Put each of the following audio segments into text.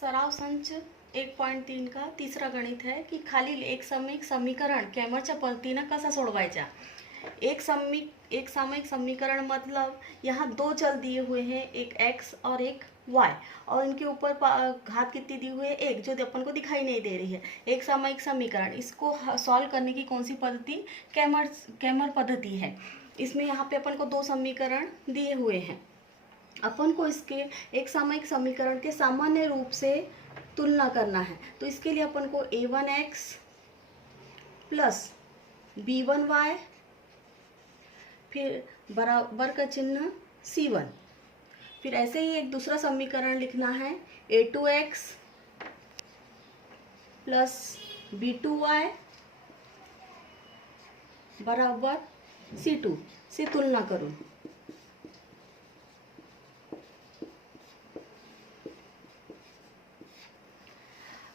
सराव संच 1.3 का तिसरा गणित है की खालील एक सामायिक समीकरण कॅमरच्या पद्धतीनं कसा सोडवायचा। एक सामायिक समीकरण मतलब यहाँ दो चल दिए हुए हैं, एक x और एक y, और इनके ऊपर घात कितनी दी हुई है, एक, जो अपन को दिखाई नहीं दे रही है। एक सामायिक समीकरण, इसको सॉल्व करने की कौन सी पद्धति, कैमर पद्धति है। इसमें यहाँ पे अपन को दो समीकरण दिए हुए हैं, अपन को इसके एक सामायिक समीकरण के सामान्य रूप से तुलना करना है। तो इसके लिए अपन को a1x प्लस b1y फिर बराबर का चिन्ह c1, फिर ऐसे ही एक दूसरा समीकरण लिखना है a2x प्लस b2y बराबर c2 से तुलना करूँ।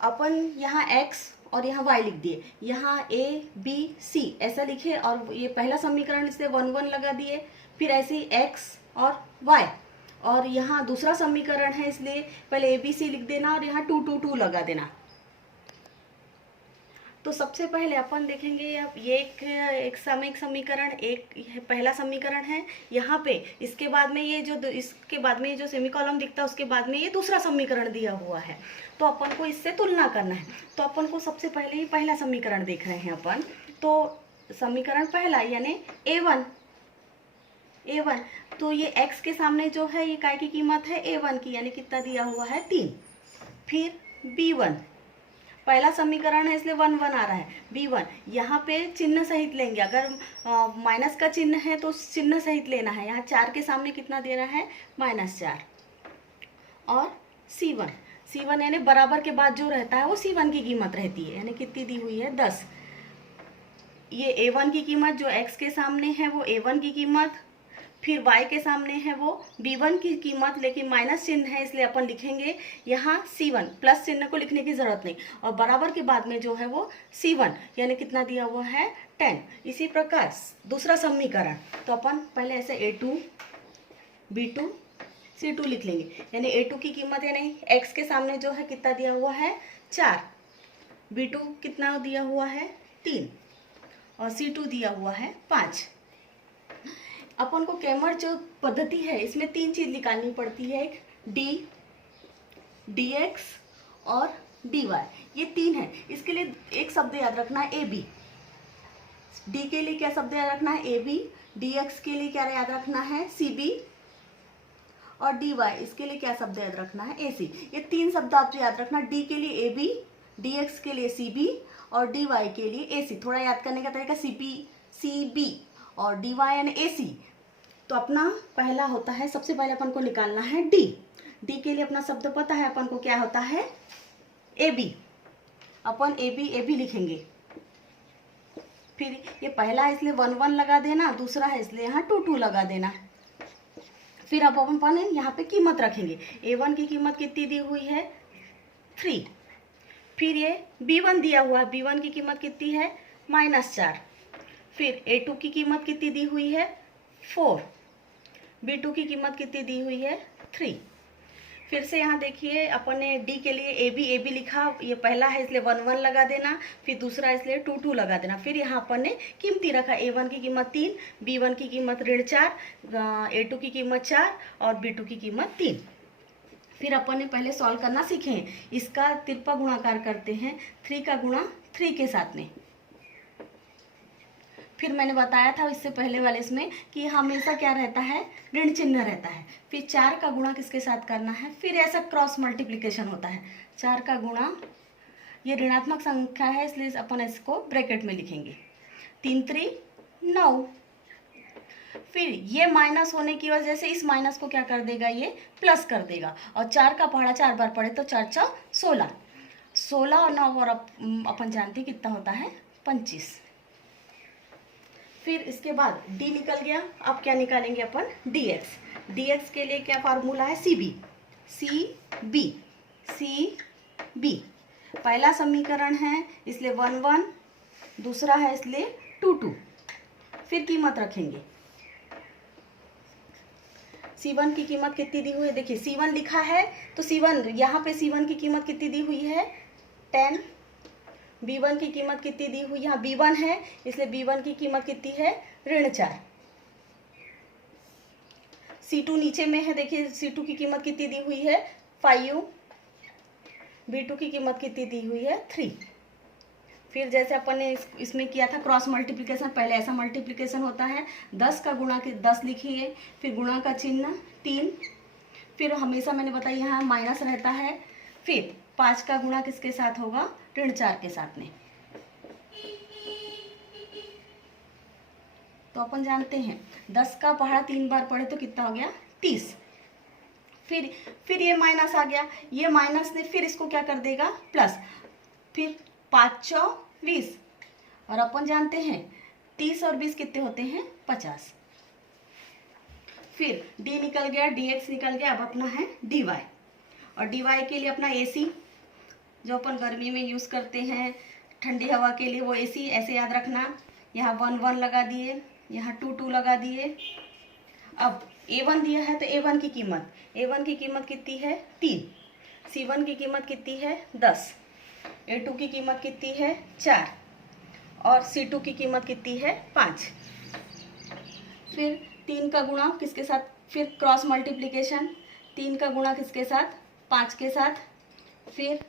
अपन यहाँ x और यहाँ y लिख दिए, यहाँ a b c ऐसा लिखे, और ये पहला समीकरण इसलिए 1 1 लगा दिए, फिर ऐसे ही x और y, और यहाँ दूसरा समीकरण है इसलिए पहले a b c लिख देना और यहाँ 2 2 2 लगा देना। तो सबसे पहले अपन देखेंगे अब ये एक सामायिक समीकरण, एक पहला समीकरण है यहाँ पे, इसके बाद में ये जो सेमीकोलन दिखता है उसके बाद में ये दूसरा समीकरण दिया हुआ है। तो अपन को इससे तुलना करना है। तो अपन को सबसे पहले ही पहला समीकरण देख रहे हैं अपन। तो समीकरण पहला यानी a1, तो ये x के सामने जो है ये काय की कीमत है a1 की, यानी कितना दिया हुआ है 3। फिर b1, पहला समीकरण है इसलिए 1 1 आ रहा है। b1 यहाँ पे चिन्ह सहित लेंगे, अगर माइनस का चिन्ह है तो चिन्ह सहित लेना है। यहाँ 4 के सामने कितना दे रहा है -4। और c1 यानी बराबर के बाद जो रहता है वो c1 की कीमत रहती है, यानी कितनी दी हुई है 10। ये a1 की कीमत जो x के सामने है वो a1 की कीमत, फिर y के सामने है वो b1 की कीमत, लेकिन माइनस चिन्ह है इसलिए अपन लिखेंगे यहाँ c1, प्लस चिन्ह को लिखने की ज़रूरत नहीं, और बराबर के बाद में जो है वो c1 यानी कितना दिया हुआ है 10। इसी प्रकार दूसरा समीकरण, तो अपन पहले ऐसे a2 b2 c2 लिख लेंगे, यानी a2 की कीमत यानी x के सामने जो है कितना दिया हुआ है 4, b2 कितना दिया हुआ है 3, और c2 दिया हुआ है 5। अपन को कैमर जो पद्धति है इसमें 3 चीज़ निकालनी पड़ती है, एक d, dx और dy, ये 3 है। इसके लिए एक शब्द याद रखना है ab, d के लिए क्या शब्द याद रखना है ab, dx के लिए क्या याद रखना है cb, और dy इसके लिए क्या शब्द याद रखना है ac। ये 3 शब्द आप याद रखना, d के लिए ab, dx के लिए cb और dy के लिए ac। थोड़ा याद करने का तरीका cb और dy यानी ac। तो अपना पहला होता है, सबसे पहले अपन को निकालना है d के लिए अपना शब्द पता है अपन को क्या होता है ab, अपन ab लिखेंगे। फिर ये पहला है इसलिए 1 1 लगा देना, दूसरा है इसलिए यहाँ 2 2 लगा देना। फिर अब अपन यहाँ पे कीमत रखेंगे, a1 की कीमत कितनी दी हुई है 3, फिर ये b1 दिया हुआ है, b1 की कीमत कितनी है -4, फिर a2 की कीमत कितनी दी हुई है 4, b2 की कीमत कितनी दी हुई है 3। फिर से यहाँ देखिए अपन ने d के लिए ab लिखा, ये पहला है इसलिए 1 1 लगा देना, फिर दूसरा इसलिए 2 2 लगा देना। फिर यहाँ अपन ने कीमती रखा, a1 की कीमत 3, b1 की कीमत -4, a2 की कीमत 4 और b2 की कीमत 3। फिर अपन ने पहले सॉल्व करना सीखे, इसका तिरपा गुणाकार करते हैं 3 का गुणा 3 के साथ में। फिर मैंने बताया था इससे पहले वाले इसमें कि हमेशा क्या रहता है ऋण चिन्ह रहता है। फिर 4 का गुणा किसके साथ करना है, फिर ऐसा क्रॉस मल्टीप्लिकेशन होता है। 4 का गुणा, ये ऋणात्मक संख्या है इसलिए अपन इसको ब्रैकेट में लिखेंगे, 3 3 9। फिर ये माइनस होने की वजह से इस माइनस को क्या कर देगा, ये प्लस कर देगा, और 4 का पहाड़ा 4 बार पढ़े तो 4 4 16 और 9 और अपन जानते हैं कितना होता है 25। फिर इसके बाद d निकल गया, अब क्या निकालेंगे अपन dx के लिए क्या फार्मूला है cb। पहला समीकरण है इसलिए 1 1, दूसरा है इसलिए 2 2। फिर कीमत रखेंगे, C1 की कीमत कितनी दी हुई है, देखिए C1 लिखा है तो C1 यहाँ पे C1 की कीमत कितनी दी हुई है 10। B1 की कीमत कितनी दी हुई, यहाँ B1 है इसलिए B1 की कीमत कितनी है -4। C2 नीचे में है, देखिए C2 की कीमत कितनी दी हुई है 5। B2 की कीमत कितनी दी हुई है 3। फिर जैसे अपन ने इसमें किया था क्रॉस मल्टीप्लिकेशन, पहले ऐसा मल्टीप्लिकेशन होता है 10 का गुणा के 10 लिखिए, फिर गुणा का चिन्ह 3, फिर हमेशा मैंने बताया यहाँ माइनस रहता है, फिर 5 का गुणा किसके साथ होगा ऋण 4 के साथ में। तो अपन जानते हैं 10 का पहाड़ा 3 बार पढ़े तो कितना हो गया 30। फिर ये माइनस आ गया, ये माइनस ने फिर इसको क्या कर देगा प्लस, फिर 5 चौ 20 और अपन जानते हैं 30 और 20 कितने होते हैं 50। फिर d निकल गया, dx निकल गया, अब अपना है dy और dy के लिए अपना AC जो अपन गर्मी में यूज़ करते हैं ठंडी हवा के लिए वो AC ऐसे याद रखना, यहाँ 1 1 लगा दिए, यहाँ 2 2 लगा दिए। अब A1 दिया है तो A1 की कीमत कितनी है 3, C1 की कीमत कितनी है 10, A2 की कीमत कितनी है 4 और C2 की कीमत कितनी है 5। फिर 3 का गुणा किसके साथ, फिर क्रॉस मल्टीप्लिकेशन 3 का गुणा किसके साथ 5 के साथ, फिर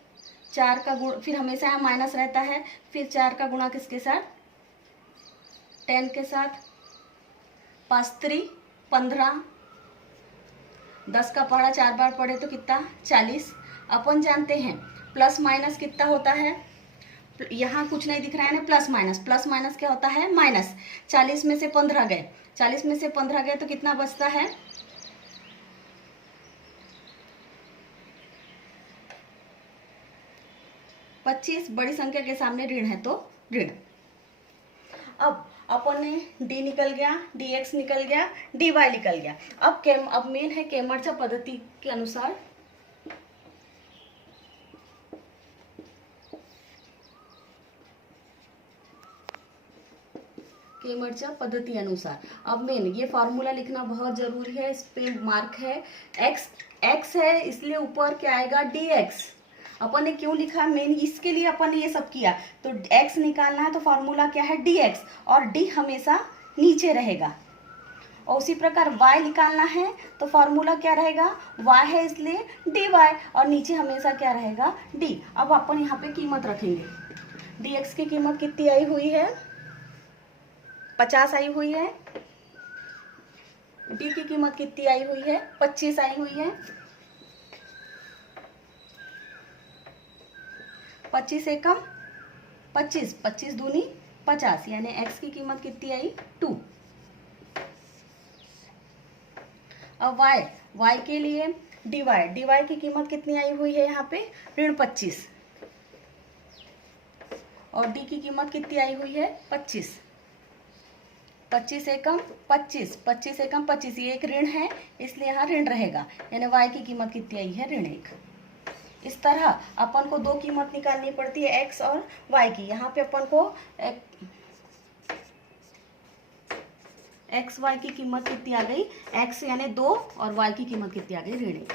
4 का गुण, फिर हमेशा यहाँ माइनस रहता है, फिर 4 का गुणा किसके साथ 10 के साथ, 5 3 15, 10 का पहाड़ा 4 बार पढ़े तो कितना 40। अपन जानते हैं प्लस माइनस कितना होता है, यहाँ कुछ नहीं दिख रहा है ना, प्लस माइनस क्या होता है माइनस। 40 में से 15 गए, 40 में से 15 गए तो कितना बचता है 25। बड़ी संख्या के सामने ऋण है तो ऋण। अब अपन ने d निकल गया, dx निकल गया, dy निकल गया। अब मेन है कैमर्चा पद्धति के अनुसार कैमर्चा पद्धति अनुसार अब मेन ये फार्मूला लिखना बहुत जरूरी है, इस पे मार्क है। x है इसलिए ऊपर क्या आएगा dx। अपन ने क्यों लिखा मेन इसके लिए अपन ने ये सब किया, तो x निकालना है तो फार्मूला क्या है dx और d हमेशा नीचे रहेगा। और उसी प्रकार y निकालना है तो फार्मूला क्या रहेगा, y है इसलिए dy और नीचे हमेशा क्या रहेगा d। अब अपन यहाँ पे कीमत रखेंगे, dx की कीमत कितनी आई हुई है 50 आई हुई है, d की कीमत कितनी आई हुई है 25 आई हुई है, 25 एकम 25, 25 दूनी 50, यानी x की कीमत कितनी आई 2। अब y के लिए dy की कीमत कितनी आई हुई है यहाँ पे ऋण 25 और d की कीमत कितनी आई हुई है 25, 25 एकम 25, 25 एकम 25, ये एक ऋण है इसलिए यहाँ ऋण रहेगा, यानी y की कीमत कितनी आई है ऋण 1। इस तरह अपन को दो कीमत निकालनी पड़ती है x और y की। यहाँ पे अपन को x y की कीमत कितनी आ गई, x यानी 2 और y की कीमत कितनी आ गई ऋण 1।